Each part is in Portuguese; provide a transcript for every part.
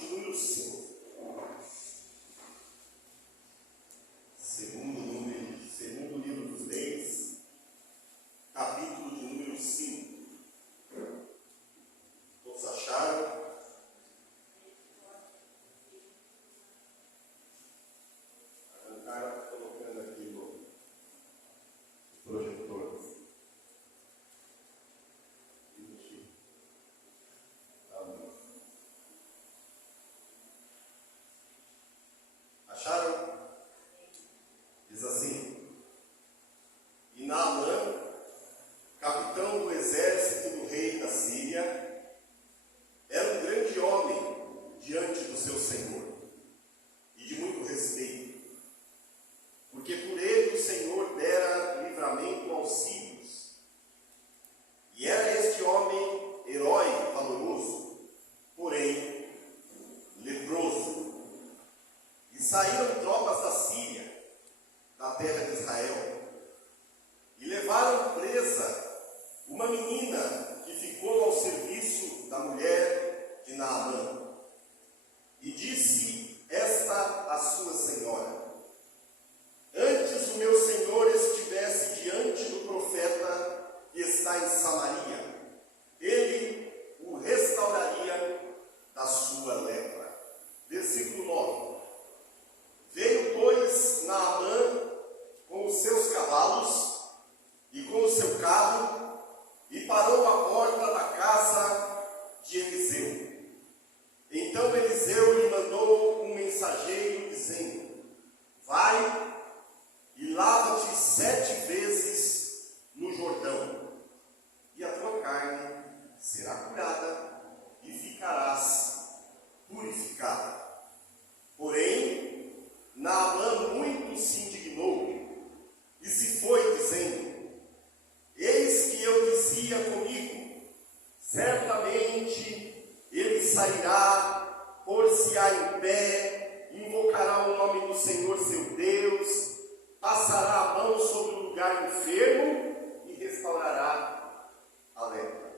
de número 5. Segundo livro dos Reis, capítulo de número 5. Todos acharam? O cara está colocando aqui no projetor. Acharam? Diz assim: e Naamã, capitão do exército do rei da Síria, era um grande homem diante do seu senhor e de muito respeito, porque por ele o Senhor dera livramento aos sírios. E era este homem herói valoroso, porém leproso. E saíram tropas da Síria, da terra de Israel, e levaram presa uma menina que ficou ao serviço da mulher de Naamã. E disse esta a sua senhora: antes o meu senhor estivesse diante do profeta que está em Samaria, ele o restauraria da sua lepra. Versículo 9. Veio, pois, Naamã com os seus cavalos e com o seu carro e parou à porta da casa de Eliseu. Então Eliseu lhe mandou um mensageiro dizendo: vai e lava-te 7 vezes no Jordão, e a tua carne será curada e ficarás purificado. Porém, Naamã muito se indignou e se foi dizendo: eis que eu dizia comigo, certamente ele sairá, pôr-se-á em pé, invocará o nome do Senhor seu Deus, passará a mão sobre o lugar enfermo e restaurará a lepra.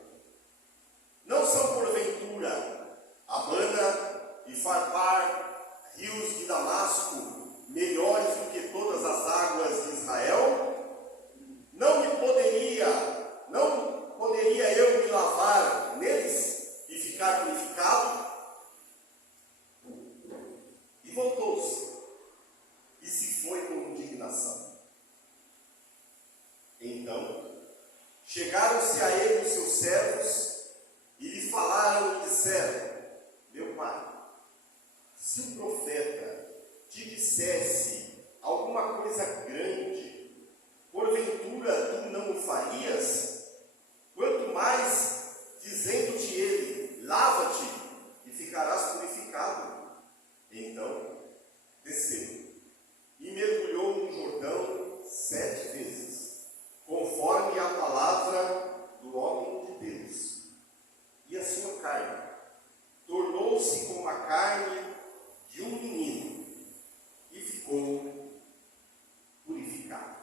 Não são porventura Abana e Farpar, rios de Damasco, melhores do que todas as águas de Israel? Não poderia eu me lavar neles e ficar purificado? E voltou-se e se foi com indignação. Então chegaram-se a ele os seus servos e lhe falaram e disseram: meu pai, se o profeta te dissesse alguma coisa grande, porventura tu não o farias? Quanto mais dizendo-te ele: lava-te e ficarás purificado. Então desceu e mergulhou no Jordão 7 vezes, conforme a palavra do homem de Deus. E a sua carne tornou-se como a carne de um menino e ficou purificado.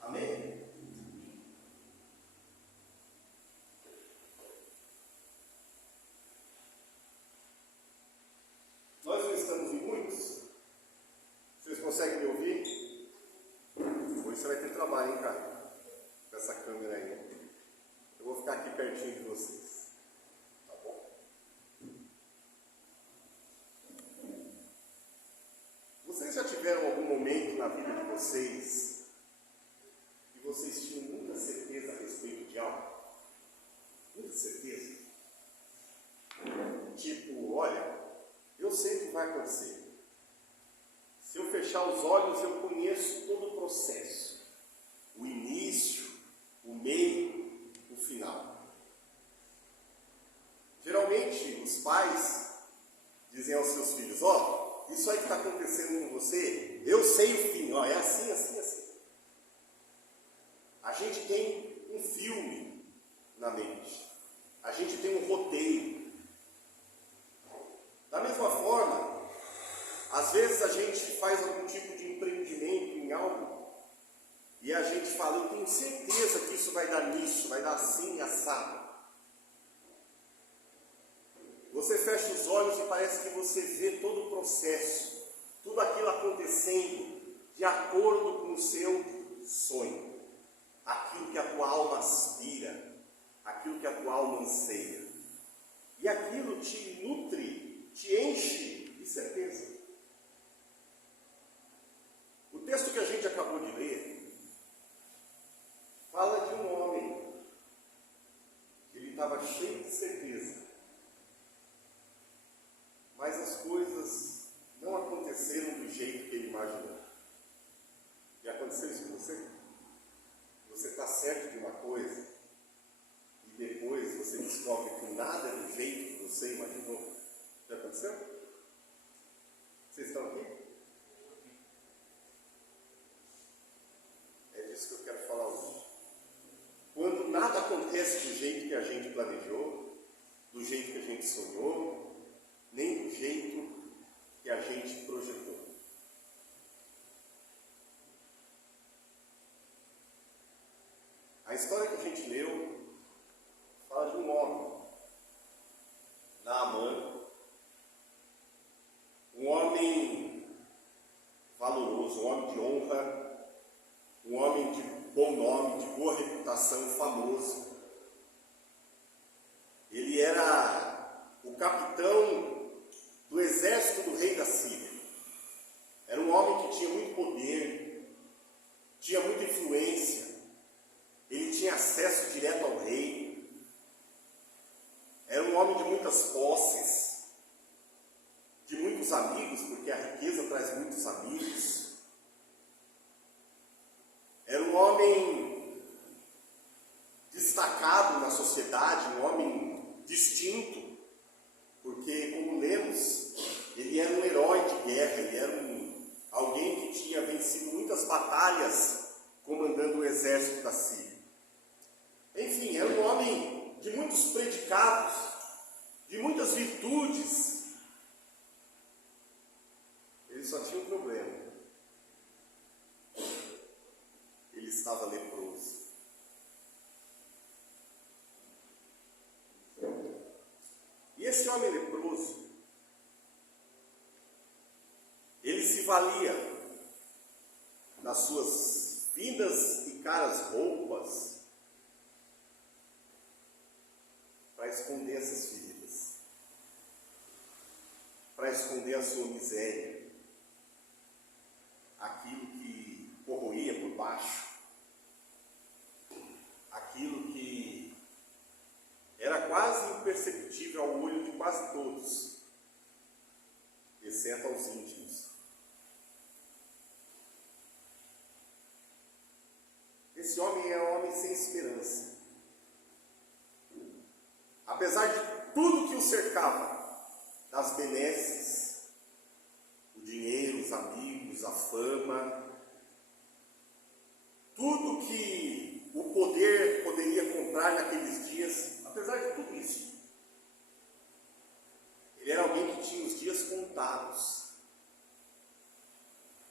Amém? Nós não estamos em muitos? Vocês conseguem me ouvir? Hoje você vai ter trabalho, hein, cara? Com essa câmera aí. Eu vou ficar aqui pertinho de vocês. Tá bom? Vocês já tiveram algum momento na vida de vocês que vocês tinham muita certeza a respeito de algo? Muita certeza? Tipo, olha, eu sei o que vai acontecer. Se eu fechar os olhos, eu conheço todo o processo. O início, o meio, o final. Geralmente, os pais dizem aos seus filhos: ó, isso aí que está acontecendo com você, eu sei o fim, ó, é assim, assim, assim. A gente tem um filme na mente. A gente tem um roteiro. Da mesma forma, às vezes a gente faz algum tipo de empreendimento em algo e a gente fala: eu tenho certeza que isso vai dar nisso, vai dar assim, assado. Você fecha os olhos e parece que você vê todo o processo, tudo aquilo acontecendo de acordo com o seu sonho, aquilo que a tua alma aspira, aquilo que a tua alma anseia. E aquilo te nutre, te enche de certeza. O texto que a gente acabou de ler fala de um homem que ele estava cheio de certeza, mas as coisas não aconteceram do jeito que ele imaginou. Já aconteceu isso com você? Você está certo de uma coisa e depois você descobre que nada é do jeito que você imaginou. Já aconteceu? Vocês estão aqui? É disso que eu quero falar hoje. Quando nada acontece do jeito que a gente planejou, do jeito que a gente sonhou, nem do jeito que a gente projetou. A história que a gente leu fala de um homem, Naamã, um homem valoroso, um homem de honra, um homem de bom nome, de boa reputação, famoso. Ele era o capitão do exército do rei da Síria. Era um homem que tinha muito poder, tinha muita influência, ele tinha acesso direto ao rei, era um homem de muitas posses, de muitos amigos, porque a riqueza traz muitos amigos. Era um homem destacado na sociedade, um homem distinto, porque, como lemos, ele era um herói de guerra, ele era alguém que tinha vencido muitas batalhas comandando o exército da Síria. Enfim, era um homem de muitos predicados, de muitas virtudes. Ele só tinha um problema. Ele estava leproso. E esse homem leproso, ele se valia das suas finas e caras roupas para esconder essas feridas, para esconder a sua miséria, aquilo que corroía por baixo, aquilo que era quase imperceptível ao olho de quase todos, exceto aos íntimos. Esse homem é um homem sem esperança. Apesar de tudo que o cercava, das benesses, o dinheiro, os amigos, a fama, tudo que o poder poderia comprar naqueles dias, apesar de tudo isso, ele era alguém que tinha os dias contados,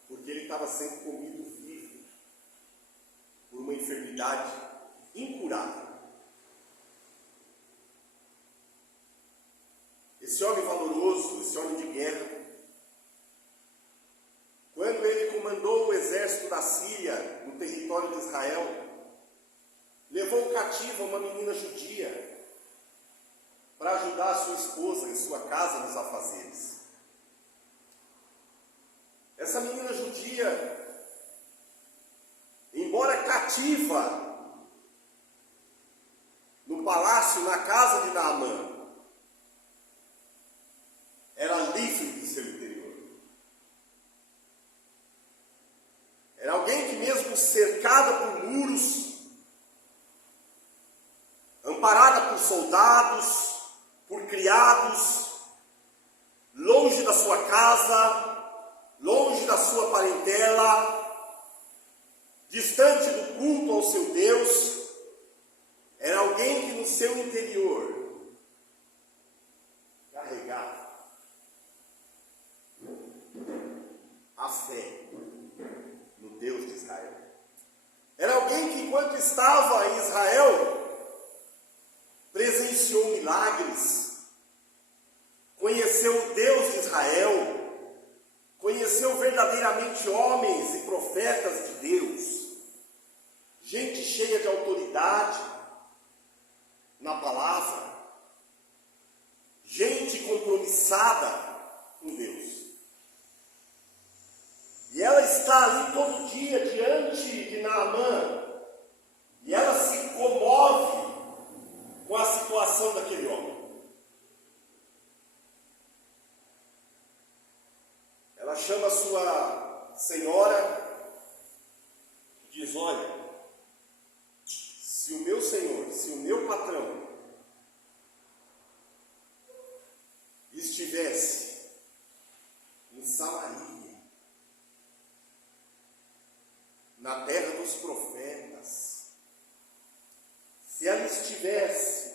porque ele estava sendo comido vivo por uma enfermidade incurável. Esse homem valoroso, esse homem de guerra, quando ele comandou o exército da Síria no território de Israel, levou cativa uma menina judia para ajudar a sua esposa em sua casa nos afazeres. Essa menina judia, embora cativa no palácio, na casa de Naamã, era livre do seu interior. Era alguém que, mesmo cercada por muros, amparada por soldados, por criados, longe da sua casa, longe da sua parentela, distante do culto ao seu Deus, era alguém que no seu interior carregava a fé no Deus de Israel. Era alguém que, enquanto estava em Israel, presenciou milagres, reconheceu verdadeiramente homens e profetas de Deus, gente cheia de autoridade na palavra, gente compromissada com Deus. E ela está ali todo dia diante de Naamã, e ela se comove com a situação daquele homem. Ela chama a sua senhora e diz: olha, se o meu senhor, se o meu patrão estivesse em Samaria, na terra dos profetas, se ela estivesse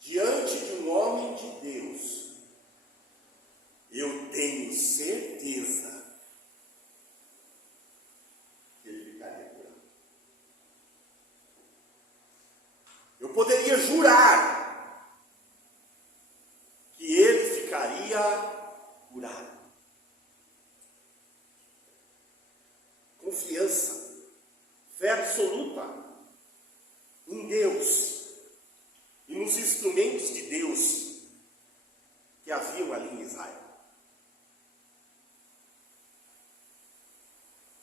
diante de um homem de Deus, eu tenho certeza que ele ficaria curado. Eu poderia jurar que ele ficaria curado. Confiança, fé absoluta em Deus e nos instrumentos de Deus que haviam ali em Israel.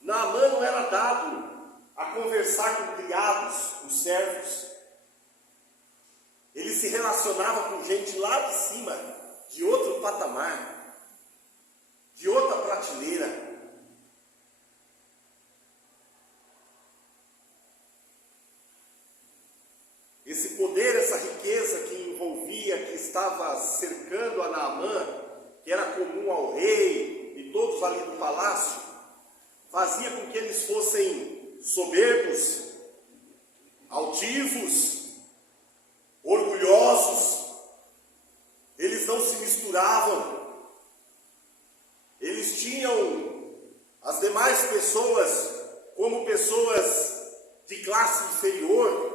Naamã não era dado a conversar com criados, os servos. Ele se relacionava com gente lá de cima, de outro patamar, de outra prateleira. Esse poder, essa riqueza que envolvia, que estava cercando a Naamã, que era comum ao rei e todos ali do palácio, fazia com que eles fossem soberbos, altivos, orgulhosos. Eles não se misturavam. Eles tinham as demais pessoas como pessoas de classe inferior.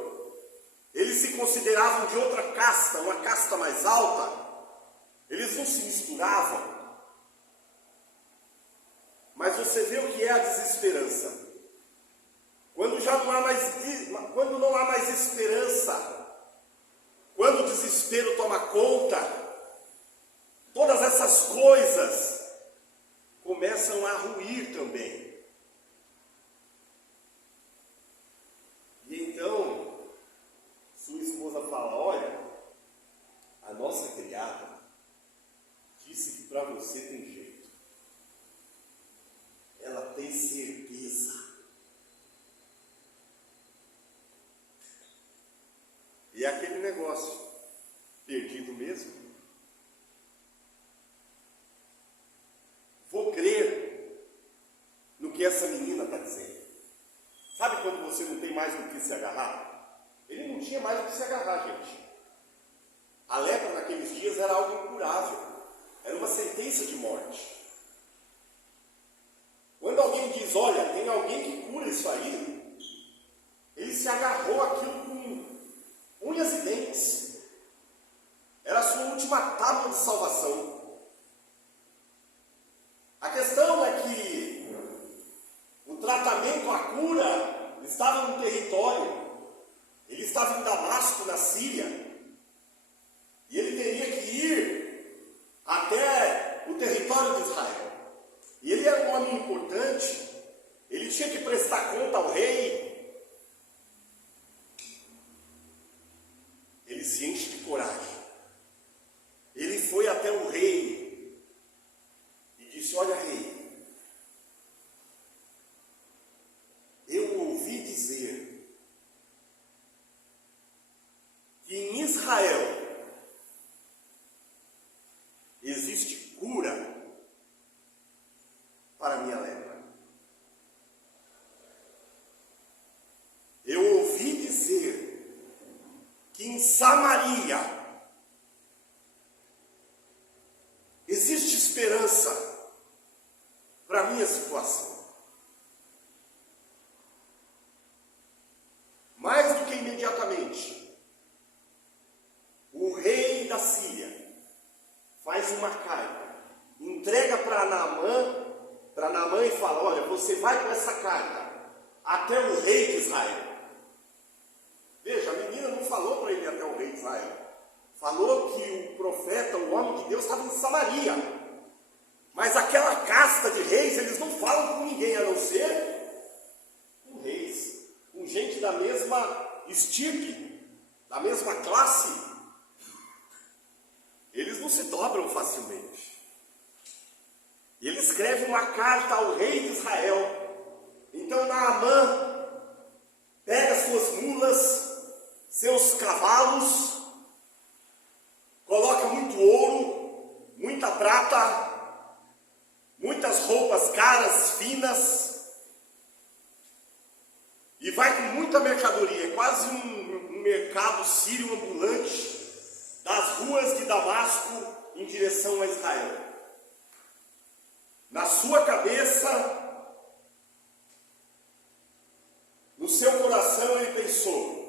Eles se consideravam de outra casta, uma casta mais alta. Eles não se misturavam. Mas você vê o que é a desesperança. Quando não há mais esperança, quando o desespero toma conta, todas essas coisas começam a ruir também. E então, sua esposa fala: olha, a nossa criada disse que para você tem jeito. Ela tem certeza. E é aquele negócio, perdido mesmo. Vou crer no que essa menina está dizendo. Sabe quando você não tem mais no que se agarrar? Ele não tinha mais no que se agarrar, gente. A lepra naqueles dias era algo incurável. Era uma sentença de morte. Quando alguém diz: olha, tem alguém que cura isso aí, ele se agarrou àquilo com unhas e dentes. Era a sua última tábua de salvação. A questão é que o tratamento, a cura, estava no território. Ele estava em Damasco, na Síria, e ele teria que ir até o território de Israel. E ele era um homem importante, ele tinha que prestar conta ao rei. Ele se enche de coragem. Ele foi até o rei e disse: olha, rei, eu ouvi dizer que em Israel existe cura para a minha lepra. Eu ouvi dizer que em Samaria existe esperança para a minha situação. Mais do que imediatamente, o rei da Síria faz uma carta, entrega para Naamã para Naamã e fala: olha, você vai com essa carta até o rei de Israel. Veja, a menina não falou para ele ir até o rei de Israel. Falou que o profeta, o homem de Deus, estava em Samaria. Mas aquela casta de reis, eles não falam com ninguém, a não ser com reis, com gente da mesma estirpe, da mesma classe. Eles não se dobram facilmente. E ele escreve uma carta ao rei de Israel. Então Naamã pega suas mulas, seus cavalos, coloca muito ouro, muita prata, muitas roupas caras, finas, e vai com muita mercadoria. É quase um mercado sírio ambulante das ruas de Damasco em direção a Israel. Na sua cabeça, no seu coração, ele pensou: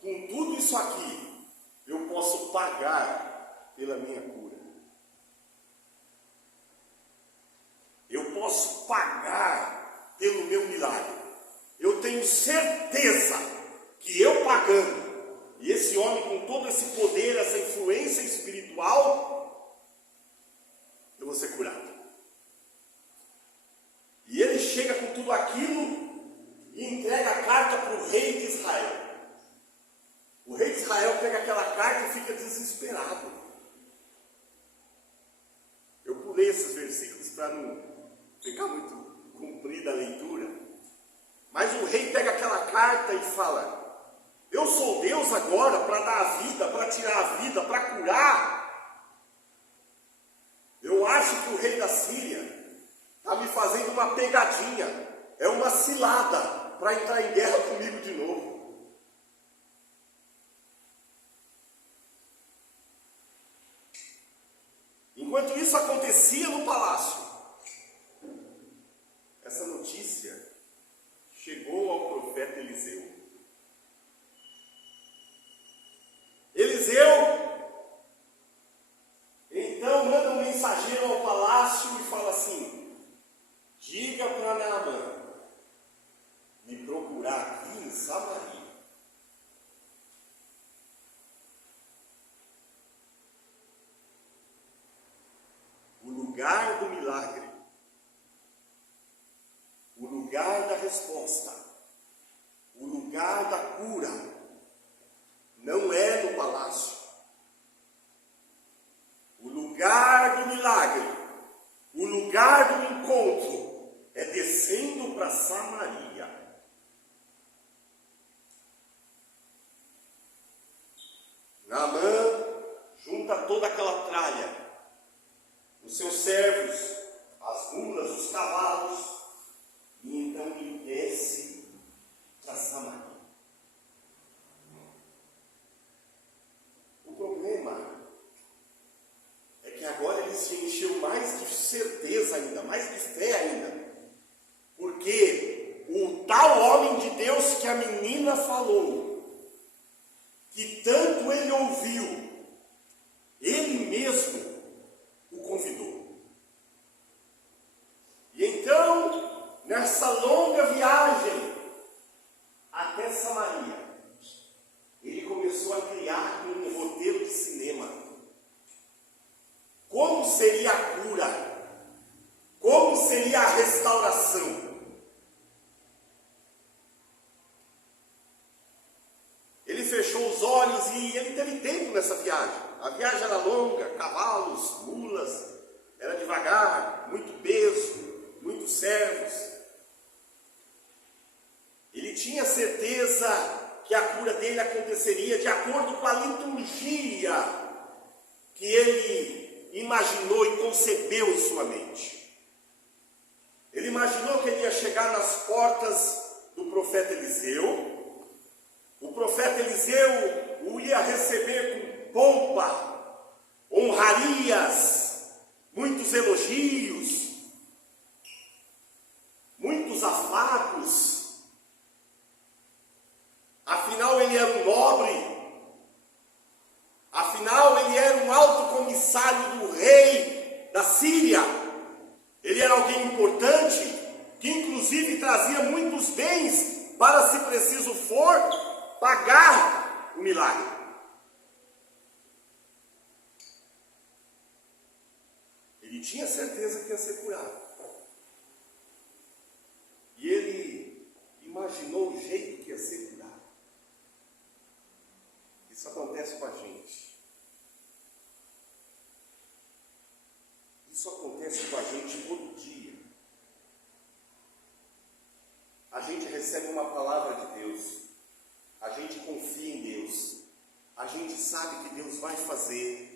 com tudo isso aqui, eu posso pagar pela minha cura. Eu posso pagar pelo meu milagre. Eu tenho certeza que eu pagando, e esse homem com todo esse poder, essa influência espiritual, eu vou ser curado. E ele chega com tudo aquilo e entrega a carta para o rei de Israel. O rei de Israel pega aquela carta e fica desesperado. Eu pulei esses versículos para não ficar muito comprida a leitura. Mas o rei pega aquela carta e fala: eu sou Deus agora para dar a vida, para tirar a vida, para curar. Eu acho que o rei da Síria está me fazendo uma pegadinha, é uma cilada para entrar em guerra comigo de novo. Enquanto isso acontecia no palácio, essa notícia chegou ao profeta Eliseu. Eliseu, então, manda um mensageiro ao palácio e fala assim: diga para Naamã me procurar aqui em Samaria. O lugar do milagre, o lugar da resposta, o lugar da cura, não é no palácio. O lugar do milagre, o lugar do encontro, é descendo para Samaria. Naamã junta toda aquela tralha, os seus servos, as mulas, os cavalos, e então ele desce para Samaria. O problema é que agora ele se encheu mais de certeza ainda, mais de fé ainda, porque o tal homem de Deus que a menina falou, que tanto ele ouviu, ele mesmo o convidou. E então, nessa longa viagem até Samaria, ele começou a criar um roteiro de cinema. Como seria a cura? Como seria a restauração? Ele fechou os olhos e ele teve tempo nessa viagem. A viagem era longa, cavalos, mulas, era devagar, muito peso, muitos servos. Ele tinha certeza que a cura dele aconteceria de acordo com a liturgia que ele imaginou e concebeu em sua mente. Ele imaginou que ele ia chegar nas portas do profeta Eliseu. O profeta Eliseu o ia receber com pompa, honrarias, muitos elogios, muitos afagos. Afinal, ele era um nobre. Afinal, ele era um alto comissário do rei da Síria. Ele era importante, que inclusive trazia muitos bens para, se preciso for, pagar o milagre. Ele tinha certeza que ia ser curado. E ele imaginou o jeito que ia ser curado. Isso acontece com a gente. Isso acontece com a gente todo dia. A gente recebe uma palavra de Deus. A gente confia em Deus. A gente sabe que Deus vai fazer.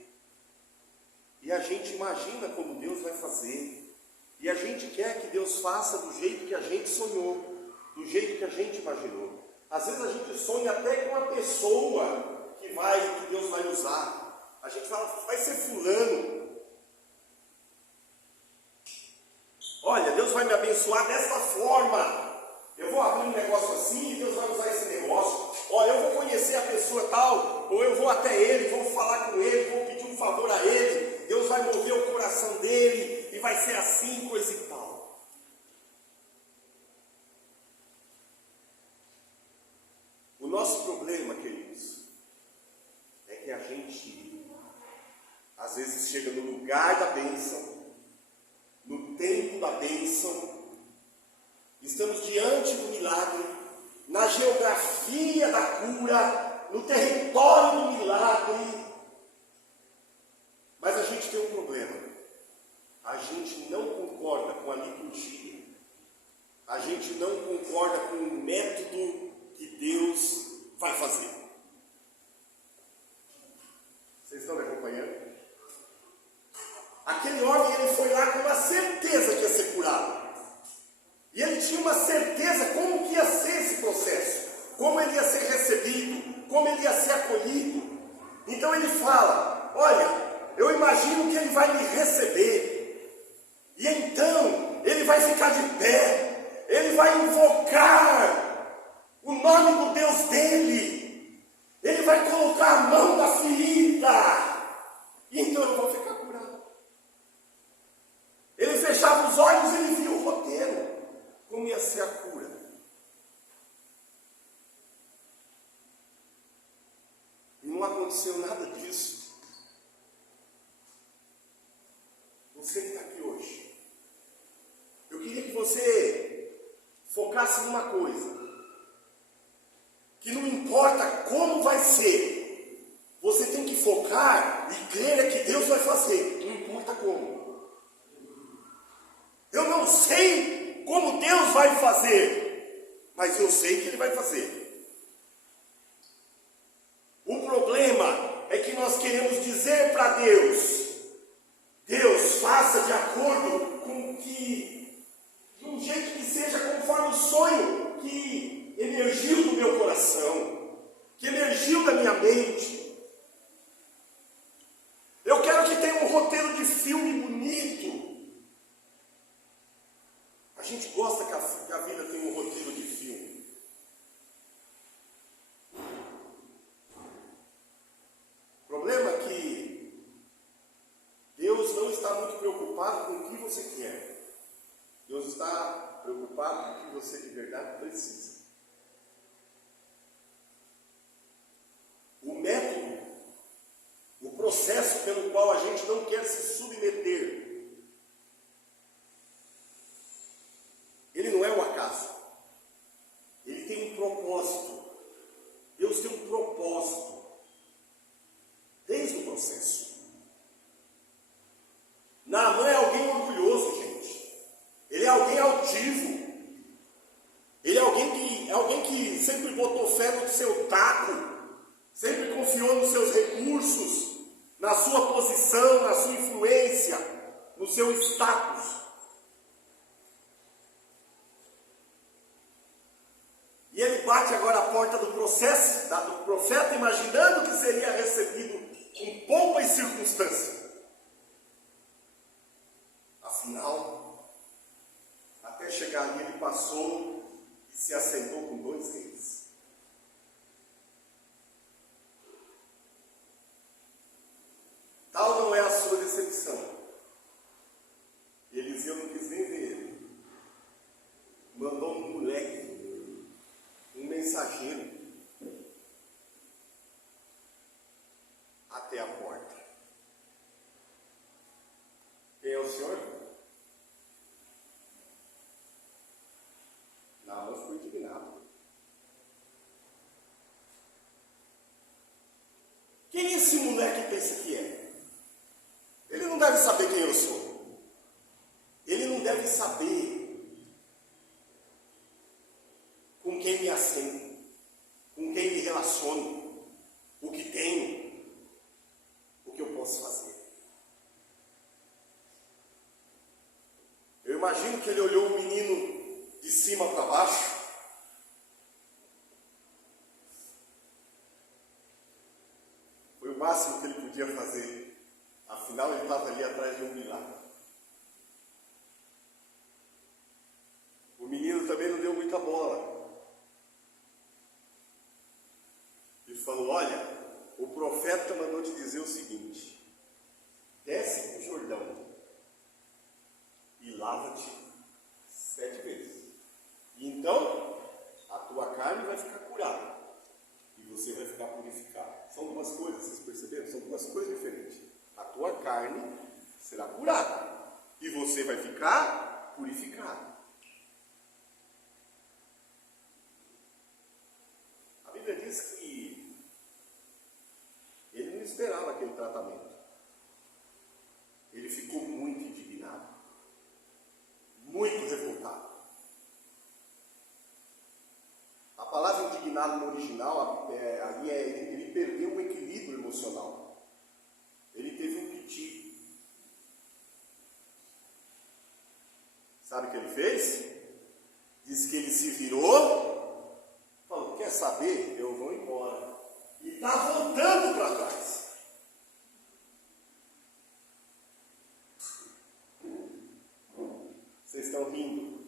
E a gente imagina como Deus vai fazer. E a gente quer que Deus faça do jeito que a gente sonhou, do jeito que a gente imaginou. Às vezes a gente sonha até com a pessoa que Deus vai usar. A gente fala, vai ser fulano. Olha, Deus vai me abençoar dessa forma. Eu vou abrir um negócio assim e Deus vai usar esse negócio. Olha, eu vou conhecer a pessoa tal, ou eu vou até ele, vou falar com ele, vou pedir um favor a ele. Deus vai mover o coração dele e vai ser assim, coisa e tal. O nosso problema, queridos, é que a gente às vezes chega no lugar da bênção, no tempo da bênção, estamos diante do milagre, na geografia da cura, no território do milagre, mas a gente tem um problema. A gente não concorda com a liturgia, a gente não concorda com o método que Deus vai fazer. Vocês estão me acompanhando? Aquele homem, ele foi lá com uma certeza que ia ser curado. E ele tinha uma certeza como que ia ser esse processo, como ele ia ser recebido, como ele ia ser acolhido. Então ele fala, olha, eu imagino que ele vai me receber. E então ele vai ficar de pé, ele vai invocar o nome do Deus dele, ele vai colocar a mão na ferida, e então eu vou ficar curado. Ele fechava os olhos e ele via o roteiro, como ia ser a cura. E não aconteceu nada disso. Você que está aqui hoje, eu queria que você focasse numa coisa, que não importa como vai ser, você tem que focar e crer que Deus vai fazer, não importa como. Eu não sei como Deus vai fazer, mas eu sei que Ele vai fazer. O problema é que nós queremos dizer para Deus, Deus, faça de acordo com que, de um jeito que seja conforme o sonho que emergiu do meu coração, que emergiu da minha mente. Eu quero que tenha um roteiro de filme bonito. A gente gosta que a vida tenha um roteiro de filme. O problema é que Deus não está muito preocupado com o que você quer. Deus está preocupado com o que você de verdade precisa. O método, o processo pelo qual a gente não quer se submeter, ele não é um acaso. Ele tem um propósito. Deus tem um propósito desde o processo. Naamã é alguém orgulhoso, gente. Ele é alguém altivo. Ele é alguém que sempre botou fé no seu taco, sempre confiou nos seus recursos, na sua posição, na sua influência, no seu status. E ele bate agora a porta do processo, do profeta, imaginando que seria recebido com pompa e circunstância. Afinal, até chegar ali, ele passou e se assentou com 2 reis. Tal não é a sua decepção. Eliseu não quis nem ver ele. Abraão ficou indignado. Quem esse moleque pensa que é? Ele não deve saber quem eu sou. Ele não deve saber com quem me assento, com quem me relaciono, o que tenho, o que eu posso fazer. Eu imagino que ele olhou o menino de cima para baixo. Foi o máximo que ele podia fazer. Afinal, ele estava ali atrás de um milagre. O menino também não deu muita bola. Ele falou: olha, o profeta mandou te dizer o seguinte: desce para o Jordão e lava-te 7 vezes. E então, a tua carne vai ficar curada. E você vai ficar purificado. São duas coisas, vocês perceberam? São duas coisas diferentes. A tua carne será curada. E você vai ficar purificado. A Bíblia diz que ele não esperava aquele tratamento. Ele ficou muito indignado. Muito revoltado. A palavra indignado no original, ele perdeu o equilíbrio emocional. Ele teve um piti. Sabe o que ele fez? Diz que ele se virou, falou: quer saber? Eu vou embora. E está voltando para trás. Vocês estão rindo,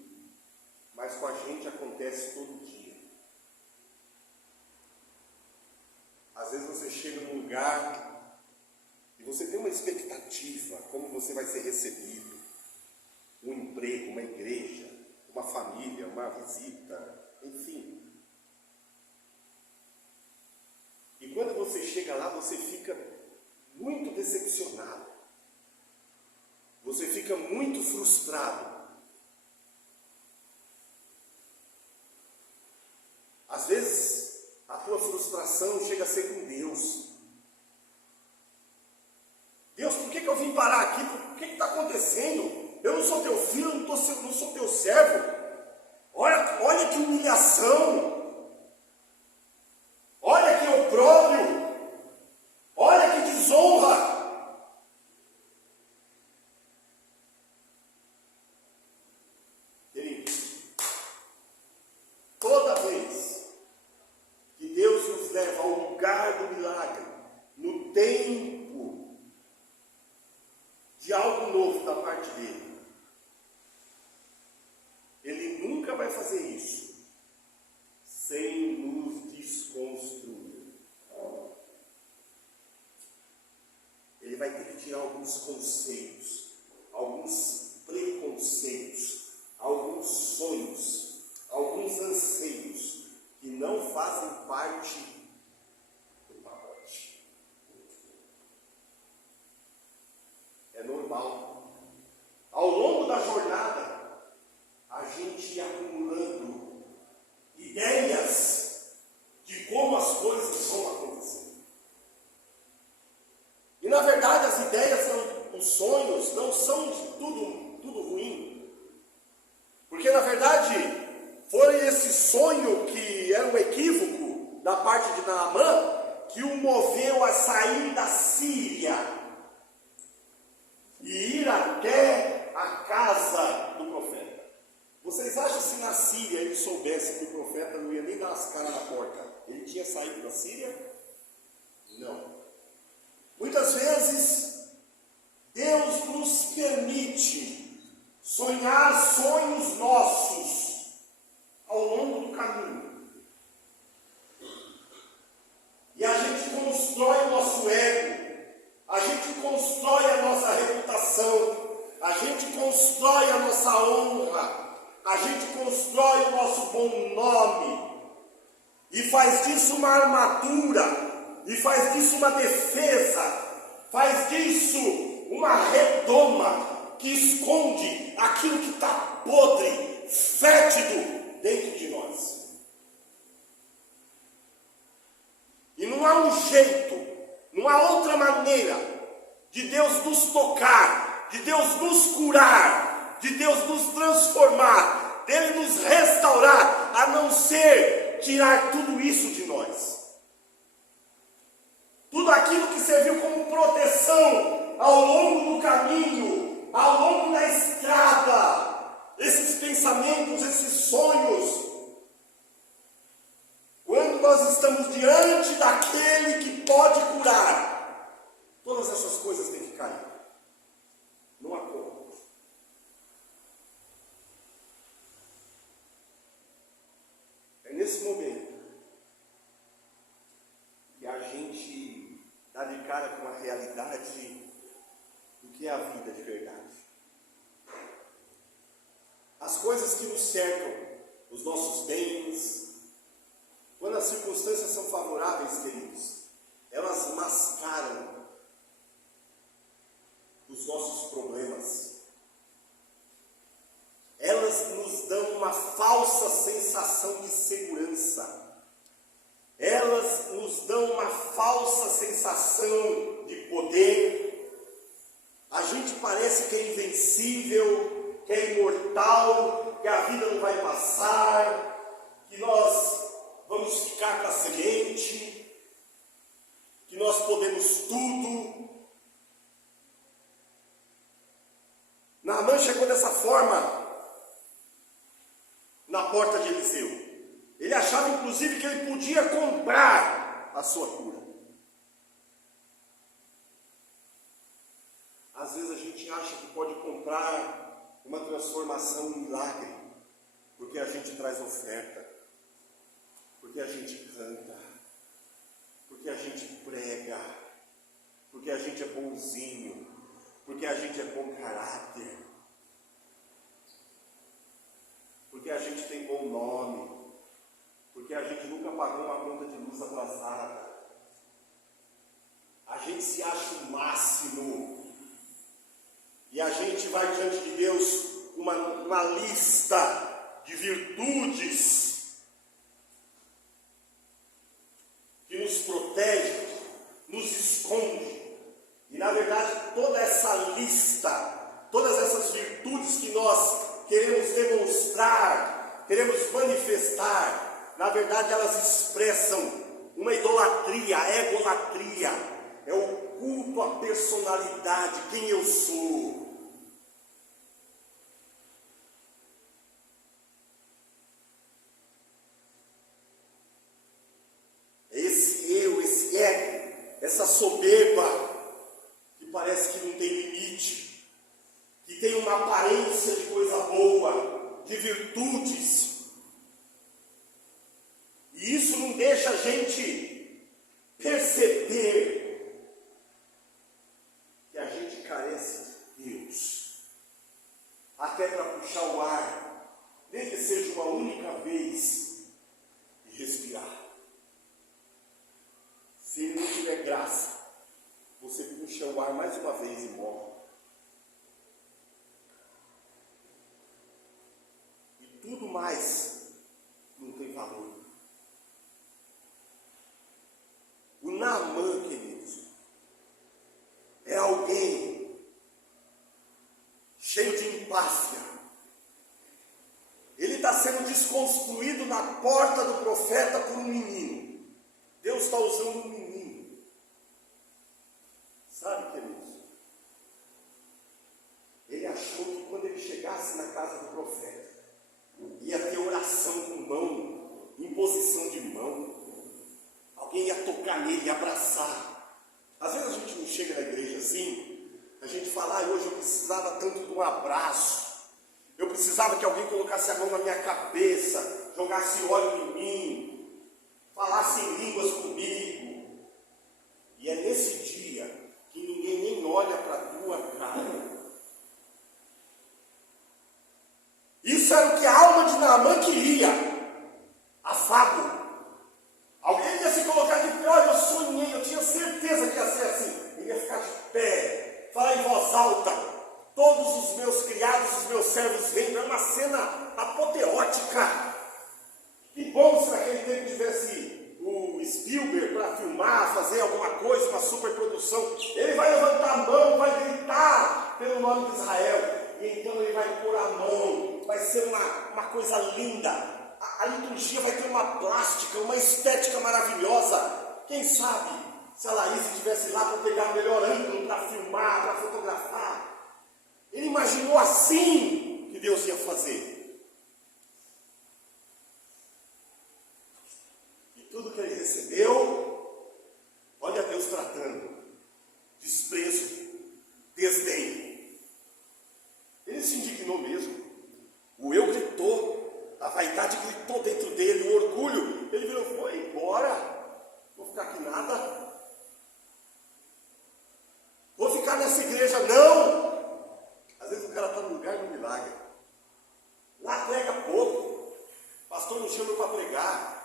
mas com a gente acontece todo dia. Às vezes você chega num lugar e você tem uma expectativa, como você vai ser recebido, um emprego, uma igreja, uma família, uma visita, enfim. E quando você chega lá, você fica muito decepcionado, você fica muito frustrado. Às vezes, a tua frustração chega a ser com Deus. Deus, por que eu vim parar aqui? O que está acontecendo? Eu não sou teu filho, eu não sou teu servo. Olha que humilhação. Olha que opróbrio. Olha que desonra. Queridos, toda vez que Deus nos leva ao lugar do milagre, no tempo de algo novo da parte dele, ele nunca vai fazer isso sem nos desconstruir. Ele vai ter que tirar alguns conceitos, alguns preconceitos, alguns sonhos, alguns anseios que não fazem parte do pacote. É normal. Ao longo da jornada, a gente ia acumulando ideias de como as coisas vão acontecer. E na verdade as ideias, os sonhos, não são de tudo ruim. Porque na verdade foi esse sonho que era um equívoco da parte de Naamã que o moveu a sair da Síria e ir até a casa do profeta. Vocês acham se na Síria ele soubesse que o profeta não ia nem dar as caras na porta, ele tinha saído da Síria? Não. Muitas vezes Deus nos permite sonhar sonhos nossos ao longo do caminho. E a gente constrói o nosso ego, a gente constrói a nossa reputação, a gente constrói a nossa honra, a gente constrói o nosso bom nome e faz disso uma armadura, e faz disso uma defesa, faz disso uma redoma que esconde aquilo que está podre, fétido dentro de nós. maneira de Deus nos tocar, de Deus nos curar, de Deus nos transformar, dele nos restaurar, a não ser tirar tudo isso de nós. Tudo aquilo que serviu como proteção ao longo do caminho, ao longo da estrada, esses pensamentos, esses sonhos. Quando nós estamos diante daquele que pode curar, todas essas coisas têm que cair. Não há como. É nesse momento que a gente dá de cara com a realidade do que é a vida de verdade. As coisas que nos cercam, os nossos bens, quando as circunstâncias são favoráveis, queridos, elas mascaram os nossos problemas. Elas nos dão uma falsa sensação de segurança. Elas nos dão uma falsa sensação de poder. A gente parece que é invencível, que é imortal, que a vida não vai passar, que nós vamos ficar para sempre, que nós podemos tudo. Naamã chegou dessa forma na porta de Eliseu. Ele achava inclusive que ele podia comprar a sua cura. Às vezes a gente acha que pode comprar uma transformação, um milagre, porque a gente traz oferta, porque a gente canta, porque a gente prega, porque a gente é bonzinho, porque a gente é bom caráter, porque a gente tem bom nome, porque a gente nunca pagou uma conta de luz atrasada. A gente se acha o máximo. E a gente vai diante de Deus uma lista de virtudes que nos protege, nos esconde. E na verdade toda essa lista, todas essas virtudes que nós queremos demonstrar, queremos manifestar, na verdade elas expressam uma idolatria, egolatria. É o culto à personalidade, quem eu sou. Esse eu, esse ego, essa soberba, que parece que não tem limite, que tem uma aparência de coisa boa, de virtudes. E isso não deixa a gente perceber que a gente carece de Deus. Até para puxar o ar, nem que seja uma única vez, e respirar. Se ele não tiver graça, você puxa o ar mais uma vez e morre. E tudo mais não tem valor. O Naamã, queridos, é alguém cheio de empáfia. Ele está sendo desconstruído na porta do profeta por um menino. Deus está usando um menino. Sabe, queridos? Ele achou que quando ele chegasse na casa do profeta, ia ter oração com mão, imposição de mão. Alguém ia tocar nele, ia abraçar. Às vezes a gente não chega na igreja assim, a gente fala, hoje eu precisava tanto de um abraço. Eu precisava que alguém colocasse a mão na minha cabeça, jogasse óleo em mim, falasse em línguas comigo. E é nesse dia que ninguém nem olha para a tua cara. Isso era o que a alma de Naamã queria. Afago. Alguém ia se colocar de pé. Olha, eu sonhei, eu tinha certeza que ia ser assim. Ele ia ficar de pé, falar em voz alta. Todos os meus criados, os meus servos vêm. É uma cena apoteótica. Que bom se naquele tempo tivesse o Spielberg para filmar, fazer alguma coisa, uma superprodução. Ele uma coisa linda. A liturgia vai ter uma plástica, uma estética maravilhosa. Quem sabe, se a Laís estivesse lá para pegar o melhor ângulo, para filmar, para fotografar. Ele imaginou assim que Deus ia fazer. E tudo que ele recebeu, olha Deus tratando. Desprezo, desdém. Ele se indignou mesmo. O eu gritou, a vaidade gritou dentro dele, o orgulho. Ele virou, foi embora. Vou ficar aqui nada. Vou ficar nessa igreja, não. Às vezes o cara está no lugar do milagre. Lá prega pouco. O pastor não chama para pregar.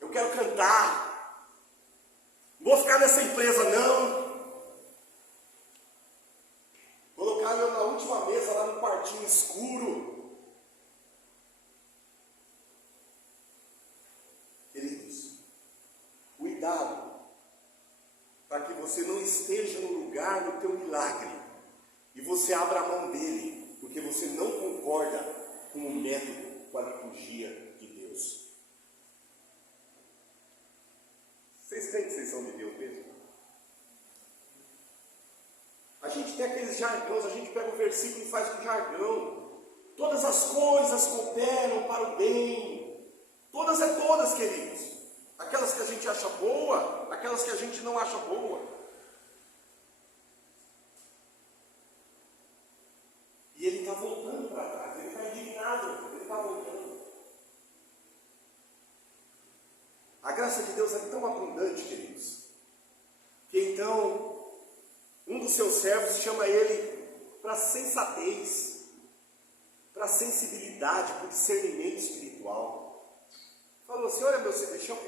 Eu quero cantar. Não vou ficar nessa empresa, não. Colocar eu na última mesa, lá no quartinho escuro. Queridos, cuidado, para que você não esteja no lugar do teu milagre, e você abra a mão dele, porque você não concorda com o método, com a liturgia de Deus. Vocês creem que vocês são de Deus mesmo? A gente tem aqueles jargões, a gente pega o versículo e faz com jargão. Todas as coisas cooperam para o bem. Todas é todas, queridos. Aquelas que a gente acha boa, aquelas que a gente não acha boa. E ele está voltando para trás, ele está indignado, ele está voltando. A graça de Deus é tão abundante, queridos, que então um dos seus servos chama ele para sensatez, para sensibilidade, para discernimento espiritual. Falou assim, olha meu Senhor,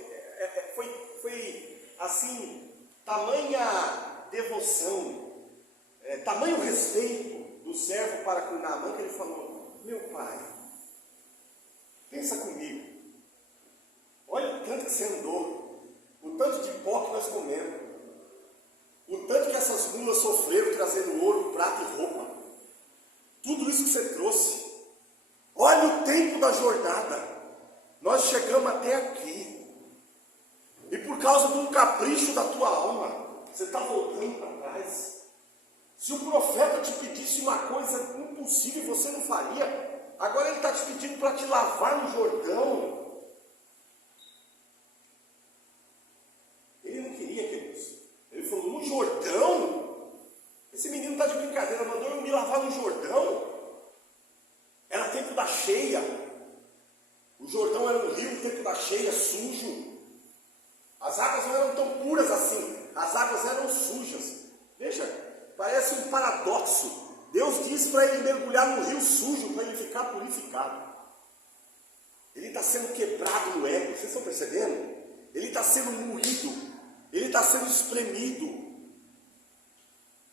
foi assim, tamanha devoção, tamanho respeito do servo para com Naamã, que ele falou, meu pai, pensa comigo, olha o tanto que você andou, o tanto de pó que nós comemos, o tanto que essas mulas sofreram trazendo ouro, prata e roupa, tudo isso que você trouxe, olha o tempo da jornada, nós chegamos até aqui, e por causa de um capricho da tua alma, você está voltando para trás. Se o profeta te pedisse uma coisa impossível, você não faria. Agora ele está te pedindo para te lavar no Jordão. Ele não queria, queridos. Ele falou, no Jordão? Esse menino está de brincadeira, mandou eu me lavar no Jordão? Era tempo da cheia. O Jordão era um rio no tempo da cheia, sujo. As águas não eram tão puras assim, as águas eram sujas. Veja, parece um paradoxo. Deus disse para ele mergulhar no rio sujo, para ele ficar purificado. Ele está sendo quebrado no ego, vocês estão percebendo? Ele está sendo moído, ele está sendo espremido.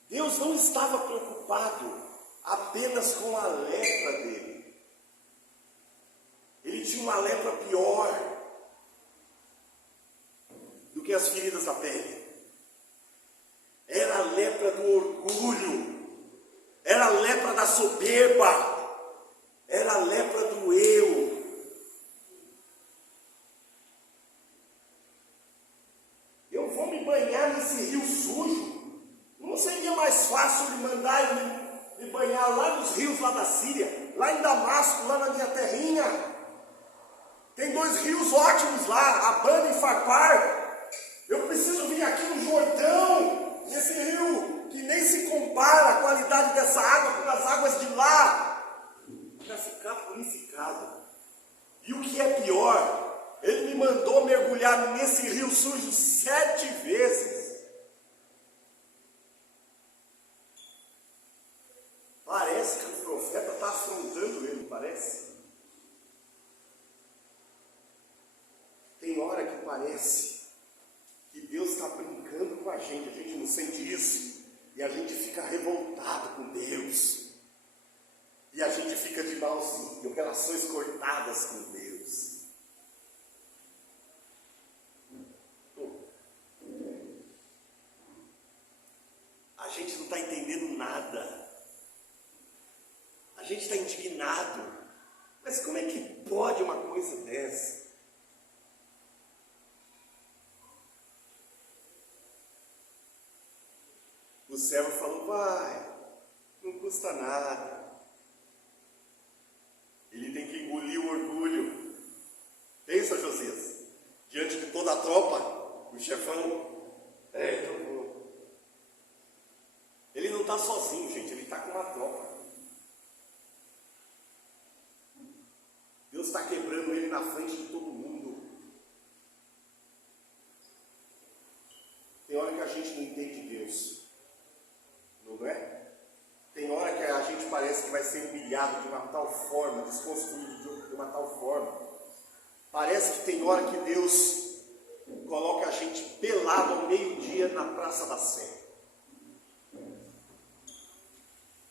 Deus não estava preocupado apenas com a lepra dele. Ele tinha uma lepra pior do que as feridas da pele. Era a lepra do orgulho, era a lepra da soberba, era a lepra do eu. Eu vou me banhar nesse rio sujo. Não seria mais fácil me mandar me banhar lá nos rios lá da Síria, lá em Damasco, lá na minha terrinha? Tem 2 rios ótimos lá, Abana e Farpar. Eu preciso vir aqui no Jordão, nesse rio que nem se compara a qualidade dessa água com as águas de lá, para ficar purificado. E o que é pior, ele me mandou mergulhar nesse rio sujo 7 vezes. Parece que o profeta está afrontando ele, parece. Tem hora que parece que Deus está brincando com a gente não sente isso, e a gente fica revoltado com Deus, e a gente fica de malzinho, relações cortadas com Deus. A gente não está entendendo nada. gente está indignado. Mas como é que pode uma coisa dessa? O servo falou, vai, não custa nada. Ele tem que engolir o orgulho. Pensa, Josias, diante de toda a tropa, o chefão, então vou. Ele não está sozinho, gente, ele está com uma tropa. Deus está quebrando ele na frente de todo mundo. Tem hora que a gente não entende Deus, não é? Tem hora que a gente parece que vai ser humilhado de uma tal forma, desconstruído de uma tal forma. Parece que tem hora que Deus coloca a gente pelado ao meio-dia na Praça da Sé.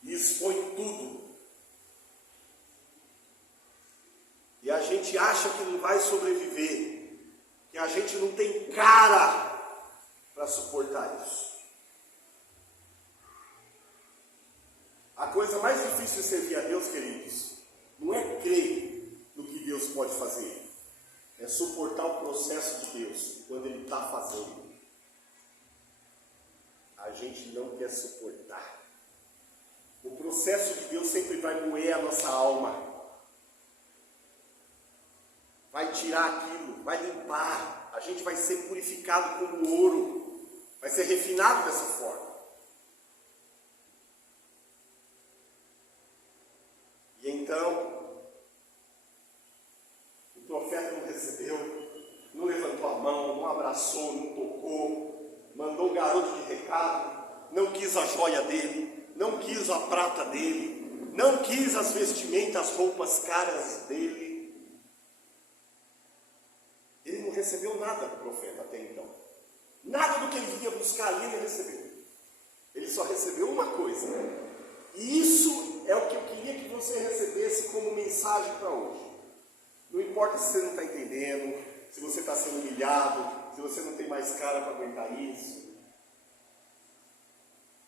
E expõe tudo. E a gente acha que não vai sobreviver, que a gente não tem cara para suportar isso. A coisa mais difícil de servir a Deus, queridos, não é crer no que Deus pode fazer, é suportar o processo de Deus quando Ele está fazendo. A gente não quer suportar. O processo de Deus sempre vai moer a nossa alma. Vai tirar aquilo, vai limpar, a gente vai ser purificado como ouro, vai ser refinado dessa forma. E então, o profeta não recebeu, não levantou a mão, não abraçou, não tocou, mandou um garoto de recado, não quis a joia dele, não quis a prata dele, não quis as vestimentas, as roupas caras dele. Ele não recebeu nada do profeta até então. Nada do que ele vinha buscar ali ele recebeu. Ele só recebeu uma coisa. E isso é o que eu queria que você recebesse como mensagem para hoje. Não importa se você não está entendendo, se você está sendo humilhado, se você não tem mais cara para aguentar isso.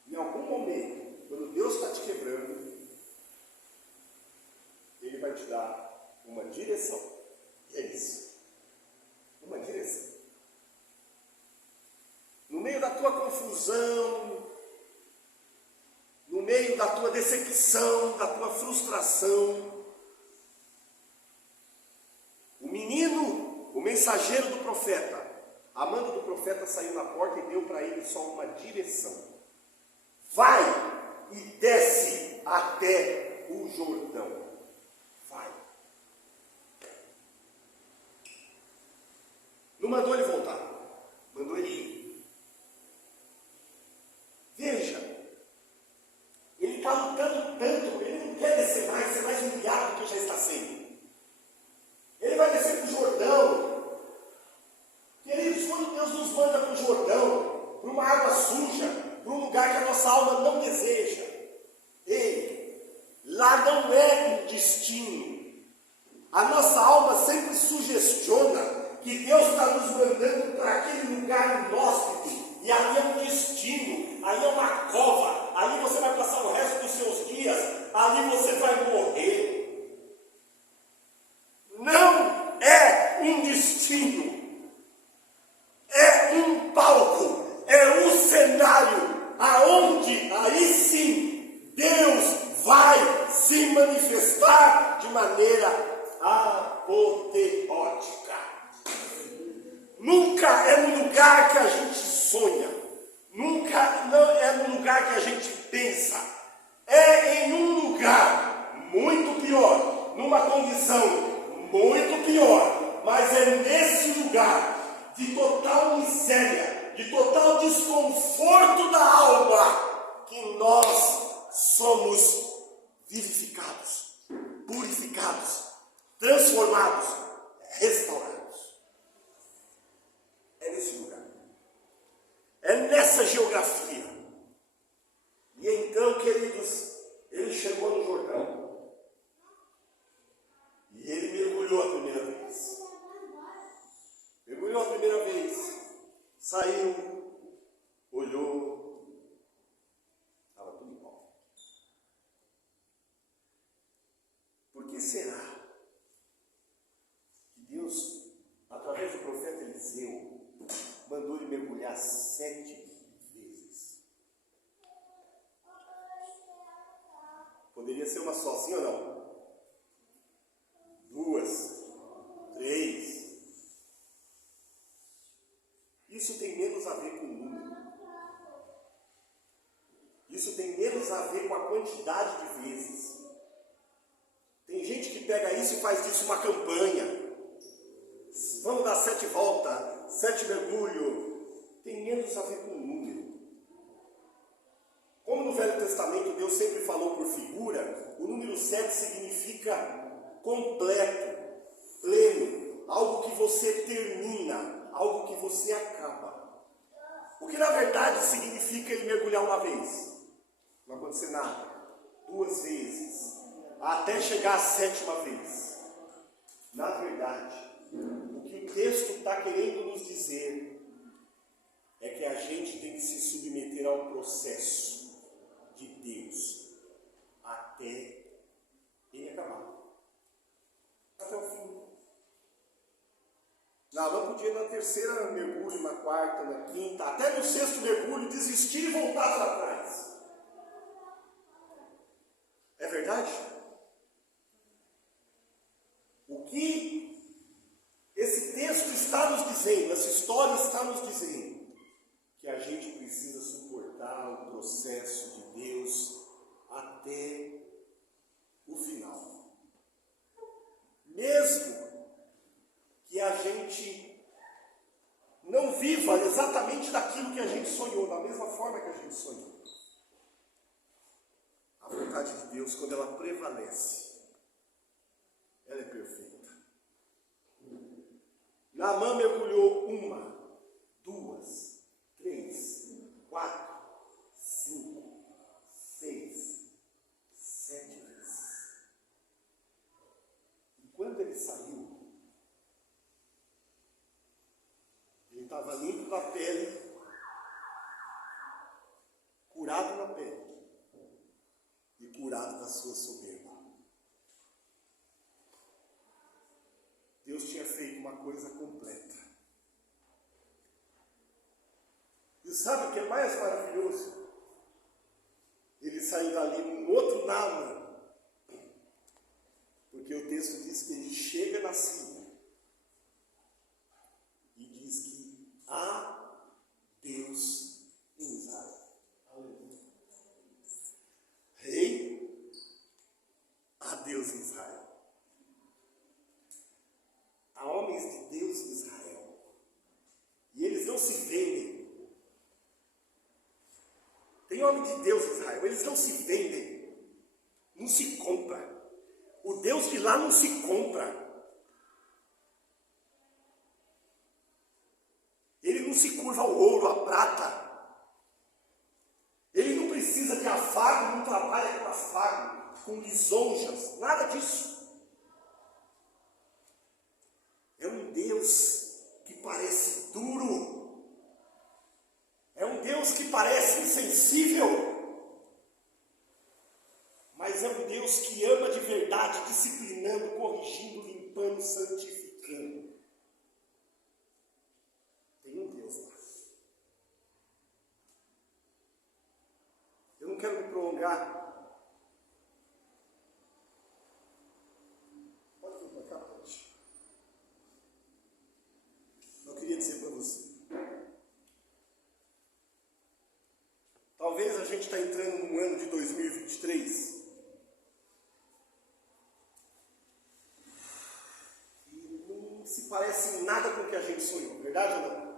Em algum momento, quando Deus está te quebrando, Ele vai te dar uma direção. E é isso. Uma direção. No meio da tua confusão, no meio da tua decepção, da tua frustração, o menino, o mensageiro do profeta, a manda do profeta saiu na porta e deu para ele só uma direção. Vai e desce até o Jordão. Vai. Não mandou ele voltar, mandou ele ir. Veja, ele está lutando tanto, ele não quer descer mais, ser mais humilhado do que já está sendo. Ele vai descer para o Jordão. Queridos, quando Deus nos manda para o Jordão, para uma água suja, para um lugar que a nossa alma não deseja, lá não é um destino. A nossa alma sempre sugestiona que Deus está nos mandando para aquele lugar inóspito, e ali é um destino, ali é uma cova, ali você vai passar o resto dos seus dias, ali você vai morrer. Não é um destino, é um palco, é um cenário, aonde aí sim Deus vai se manifestar de maneira apoteótica. Nunca é no lugar que a gente sonha, nunca não é no lugar que a gente pensa, é em um lugar muito pior, numa condição muito pior, mas é nesse lugar de total miséria, de total desconforto da alma, que nós somos vivificados, purificados, transformados, restaurados. É nesse lugar, é nessa geografia. E então, queridos, ele chegou no Jordão e ele mergulhou a primeira vez. Mergulhou a primeira vez, saiu, olhou, estava tudo igual. 7 vezes. Poderia ser uma só, sim ou não? 2, 3. Isso tem menos a ver com o número. Isso tem menos a ver com a quantidade de vezes. Tem gente que pega isso e faz disso uma campanha. Vamos dar 7 voltas, 7 mergulhos. Tem menos a ver com o número. Como no Velho Testamento Deus sempre falou por figura, o número 7 significa completo, pleno, algo que você termina, algo que você acaba. O que na verdade significa ele mergulhar uma vez. Não vai acontecer nada. 2 vezes. Até chegar à 7ª vez. Na verdade, o que o texto está querendo nos dizer é que a gente tem que se submeter ao processo de Deus até ele acabar. Até o fim. Não podia na 3ª mergulho, na 4ª, na 5ª, até no 6º mergulho desistir e voltar para trás. É verdade? O que esse texto está nos dizendo, essa história está nos dizendo, que a gente precisa suportar o processo de Deus até o final. Mesmo que a gente não viva exatamente daquilo que a gente sonhou, da mesma forma que a gente sonhou. A vontade de Deus, quando ela prevalece, ela é perfeita. Naamã mergulhou 1, 2, 3, 4, 5, 6, 7 vezes. E quando ele saiu, ele estava limpo da pele, curado na pele e curado da sua soberba. Deus tinha feito uma coisa completa. E sabe o que é mais maravilhoso? Ele saiu dali num outro Naamã. Porque o texto diz que ele chega na Síria e diz que há Deus em Israel. Aleluia. Rei, há Deus em Israel. Há homens de Deus em Israel. E eles não se vendem. Tem homem de Deus em Israel. Eles não se vendem. Não se compra. O Deus de lá não se compra. Ele não se curva ao ouro, à prata. Ele não precisa de afago, não trabalha com afago, com lisonjas, nada disso. É um Deus que parece duro. É um Deus que parece insensível. Mas é um Deus que ama de verdade, disciplinando, corrigindo, limpando, santificando. Tem um Deus lá. Eu não quero me prolongar. Pode vir para cá, pode. Eu queria dizer para você. Talvez a gente está entrando no ano de 2023. E não se parece em nada com o que a gente sonhou, verdade ou não?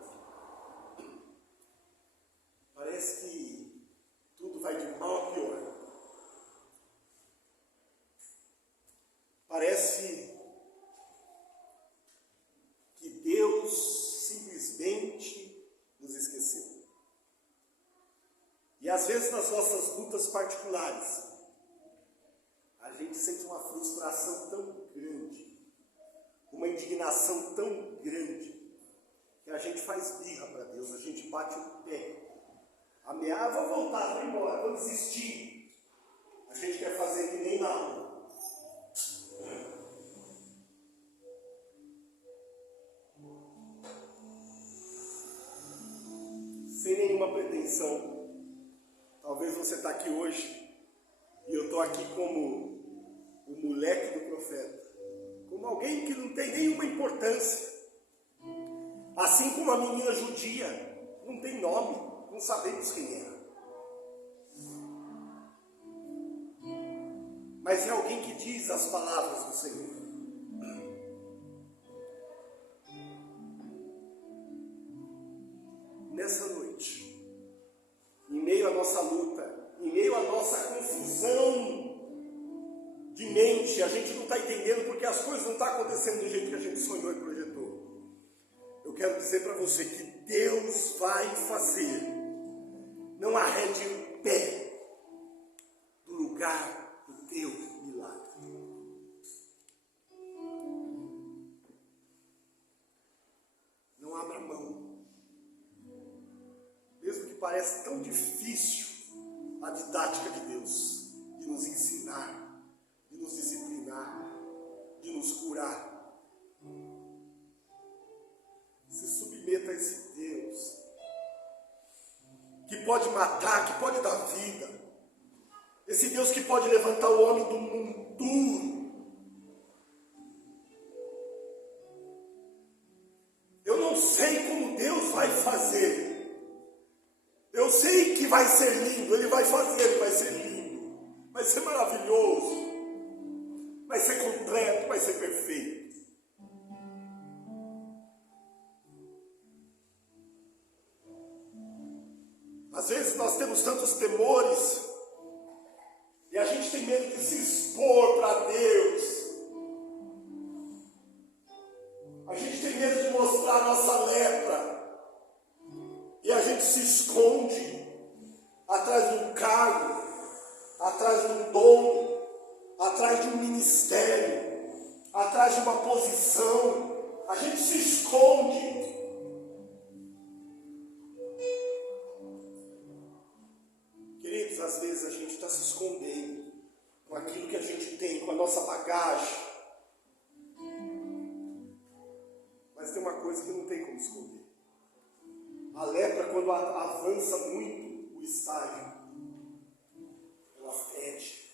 Parece que tudo vai de mal a pior. Parece que Deus simplesmente nos esqueceu. E às vezes nas nossas lutas particulares, a gente sente uma frustração tão grande, uma indignação tão grande, que a gente faz birra para Deus, a gente bate o pé, ameaça, vou voltar, vou embora, vou desistir. A gente quer fazer que nem Naamã. atenção. Talvez você está aqui hoje e eu estou aqui como o moleque do profeta, como alguém que não tem nenhuma importância, assim como a menina judia não tem nome, não sabemos quem é, mas é alguém que diz as palavras do Senhor. Nessa noite, em meio à nossa luta, em meio à nossa confusão de mente, a gente não está entendendo porque as coisas não estão acontecendo do jeito que a gente sonhou e projetou. Eu quero dizer para você que Deus vai fazer. Não arrede o pé do lugar do teu milagre. Não abra mão. Mesmo que pareça tão difícil a didática de Deus, de nos ensinar, de nos disciplinar, de nos curar. Se submeta a esse Deus que pode matar, que pode dar vida. Esse Deus que pode levantar o homem do monturo. Eu não sei como Deus vai fazer. Eu sei que vai ser lindo, Ele vai fazer, vai ser lindo, vai ser maravilhoso, vai ser completo, vai ser perfeito. Às vezes nós temos tantos temores, e a gente tem medo de se expor para Deus. A gente tem medo de mostrar a nossa lepra. E a gente se esconde atrás de um cargo, atrás de um dom, atrás de um ministério, atrás de uma posição. A gente se esconde. Queridos, às vezes a gente está se escondendo com aquilo que a gente tem, com a nossa bagagem. Mas tem uma coisa que não tem como esconder. A lepra, quando avança muito o estágio, ela fede.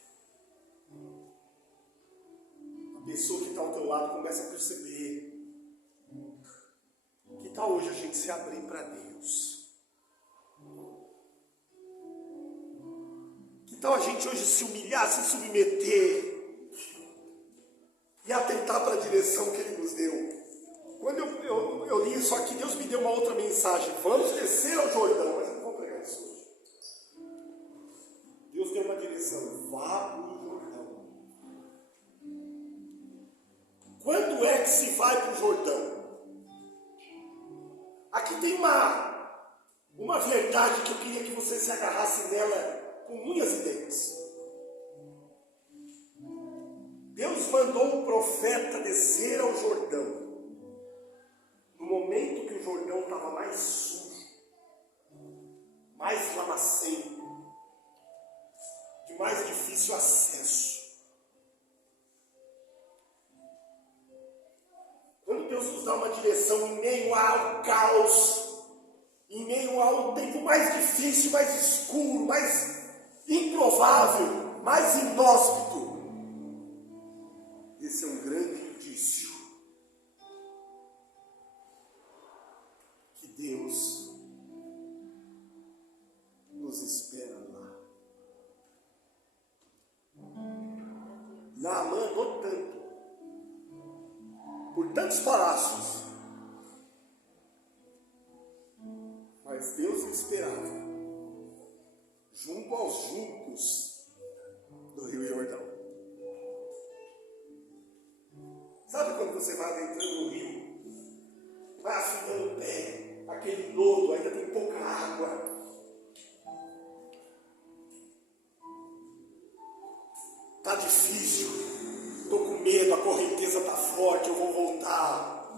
A pessoa que está ao teu lado começa a perceber. Que tal hoje a gente se abrir para Deus? Que tal a gente hoje se humilhar, se submeter e atentar para a direção que Ele nos deu? Quando eu li isso aqui, Deus me deu uma outra mensagem. Vamos descer ao Jordão, mas eu não vou pregar isso hoje. Deus deu uma direção. Vá para o Jordão. Quando é que se vai para o Jordão? Aqui tem uma verdade que eu queria que você se agarrasse nela com unhas e dentes. Deus mandou o profeta descer ao Jordão. No momento que o Jordão estava mais sujo, mais lamacento, de mais difícil acesso. Quando Deus nos dá uma direção em meio ao caos, em meio ao tempo mais difícil, mais escuro, mais improvável, mais inóspito, esse é um grande indício que Deus nos espera lá. Naamã andou tanto, por tantos palácios, mas Deus o esperava junto aos juncos do Rio Jordão. Sabe quando você vai adentrando no rio, vai afundando o pé, aquele lodo, ainda tem pouca água. Tá difícil, tô com medo, a correnteza tá forte, eu vou voltar.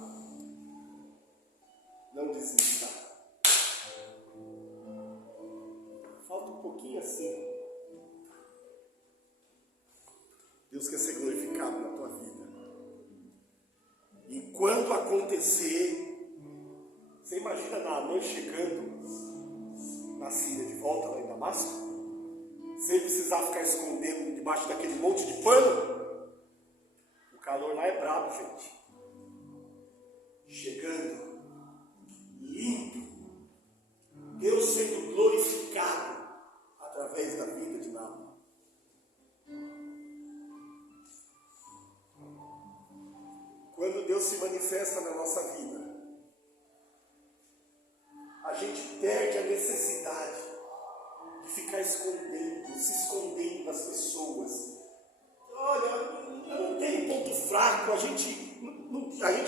Não desista. Falta um pouquinho assim. Deus quer ser glorificado na tua vida. E quando acontecer, você imagina Naamã chegando na Síria de volta lá em Damasco, sem precisar ficar escondendo debaixo daquele monte de pano. O calor lá é brabo, gente. Chegando, limpo, Deus sendo glorificado através da vida de Naaman. Quando Deus se manifesta na nossa vida, a gente perde a necessidade de ficar se escondendo das pessoas. Olha, não tem ponto fraco, a gente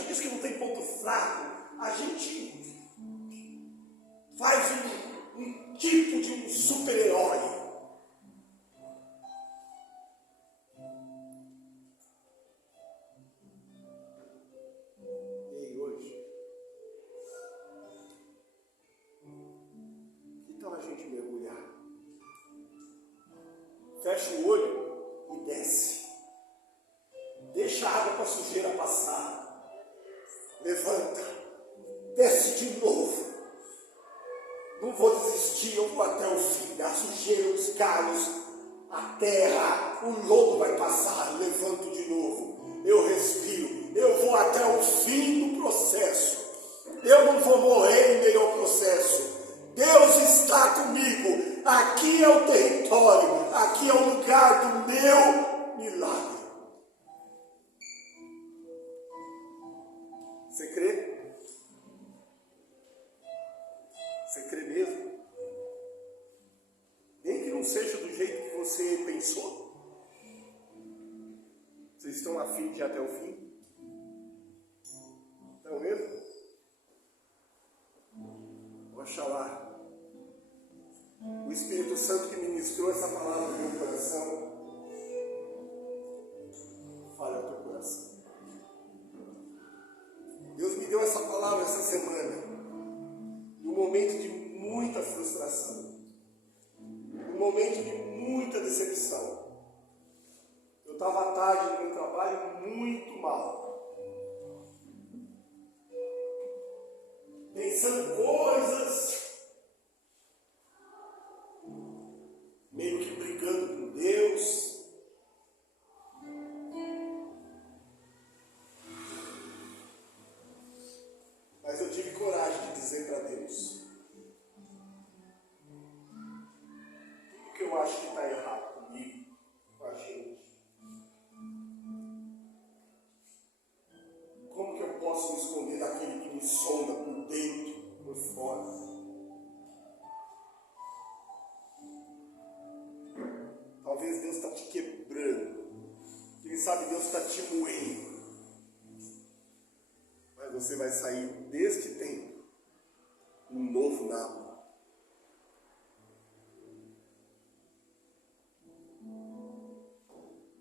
diz que não tem ponto fraco, a gente faz um tipo de um super-herói. E hoje, que tal a gente mergulhar? Fecha o olho e desce. Deixa a água com a sujeira passar. Levanta. Desce de novo. Não vou desistir, eu vou até o fim. A sujeira, os galhos, a terra, o lodo vai passar. Levanto de novo. Eu respiro. Eu vou até o fim do processo. Eu não vou morrer em meio ao processo. Deus está comigo. Aqui é o território. Aqui é o lugar do meu milagre. Você crê? Você crê mesmo? Nem que não seja do jeito que você pensou. Vocês estão a fim de ir até o fim? Estão mesmo? Oxalá. O Espírito Santo que ministrou essa palavra no meu coração, fale ao teu coração. Deus me deu essa palavra essa semana, num momento de muita frustração, num momento de muita decepção. Eu estava à tarde no meu trabalho muito mal, pensando coisas, meio que brigando com Deus. Mas eu tive coragem de dizer para Deus: tudo que eu acho que está errado comigo, com a gente, como que eu posso me esconder daquele que me sonda por dentro, por fora? Talvez Deus está te quebrando. Quem sabe Deus está te moendo. Mas você vai sair deste tempo um novo Naaman.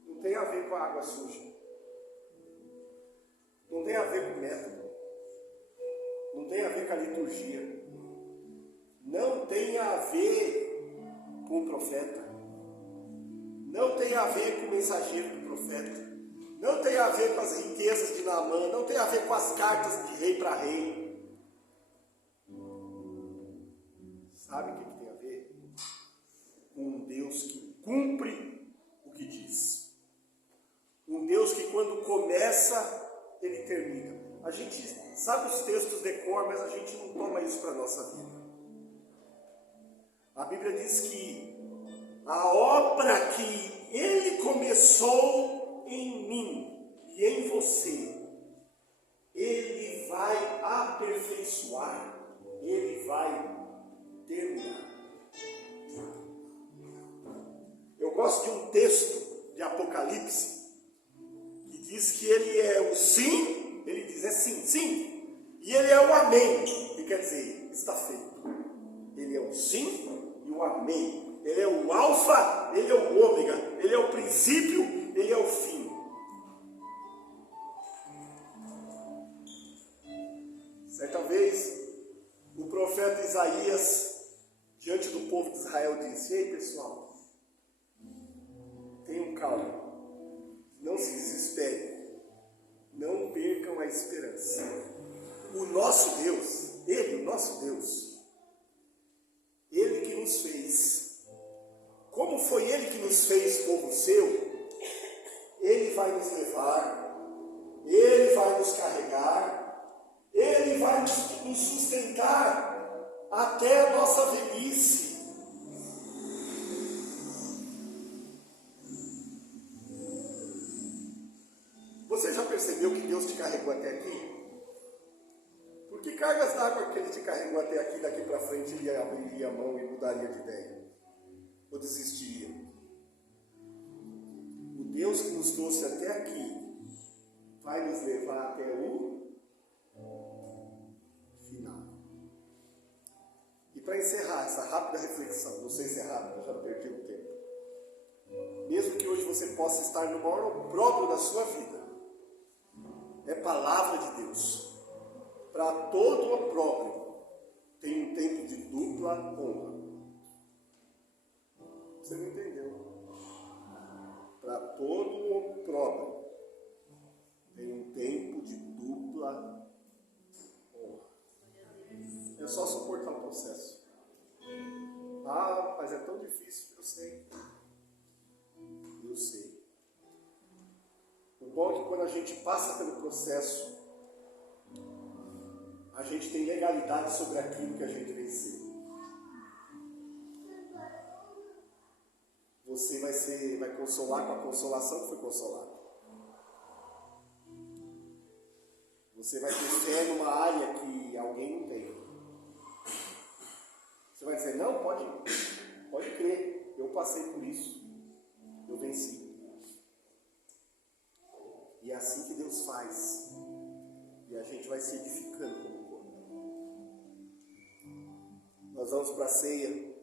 Não tem a ver com a água suja. Não tem a ver com o método. Não tem a ver com a liturgia. Não tem a ver com o profeta. Não tem a ver com o mensageiro do profeta. Não tem a ver com as riquezas de Naaman. Não tem a ver com as cartas de rei para rei. Sabe o que tem a ver? Com um Deus que cumpre o que diz. Um Deus que quando começa, ele termina. A gente sabe os textos de cor, mas a gente não toma isso para a nossa vida. A Bíblia diz que a obra que ele começou em mim e em você, ele vai aperfeiçoar, ele vai terminar. Eu gosto de um texto de Apocalipse que diz que ele é o sim, ele diz é sim, sim, e ele é o amém, que quer dizer, está feito. Ele é o sim e o amém. Ele é o alfa, ele é o ômega, ele é o princípio, ele é o fim. Certa vez, o profeta Isaías, diante do povo de Israel, disse: ei pessoal, tenham calma, não se desesperem, não percam a esperança. O nosso Deus, ele, o nosso Deus, ele nos levar, Ele vai nos carregar, Ele vai nos sustentar até a nossa velhice. Você já percebeu que Deus te carregou até aqui? Por que cargas d'água que Ele te carregou até aqui, daqui para frente Ele abriria a mão e mudaria de ideia? Ou desistiria? O Deus que nos trouxe até aqui vai nos levar até o final. E para encerrar essa rápida reflexão, não sei se é rápido, eu já perdi o tempo. Mesmo que hoje você possa estar no maior opróbrio da sua vida, é palavra de Deus. Para todo opróbrio tem um tempo de dupla honra. Você não entendeu? Para todo opróbrio tem um tempo de dupla honra. É só suportar o processo. Ah, mas é tão difícil, eu sei. Eu sei. O bom é que quando a gente passa pelo processo, a gente tem legalidade sobre aquilo que a gente venceu. Você vai consolar com a consolação que foi consolado. Você vai ter fé numa área que alguém não tem. Você vai dizer, não, pode crer, eu passei por isso, eu venci. E é assim que Deus faz. E a gente vai se edificando como corpo. Nós vamos para a ceia.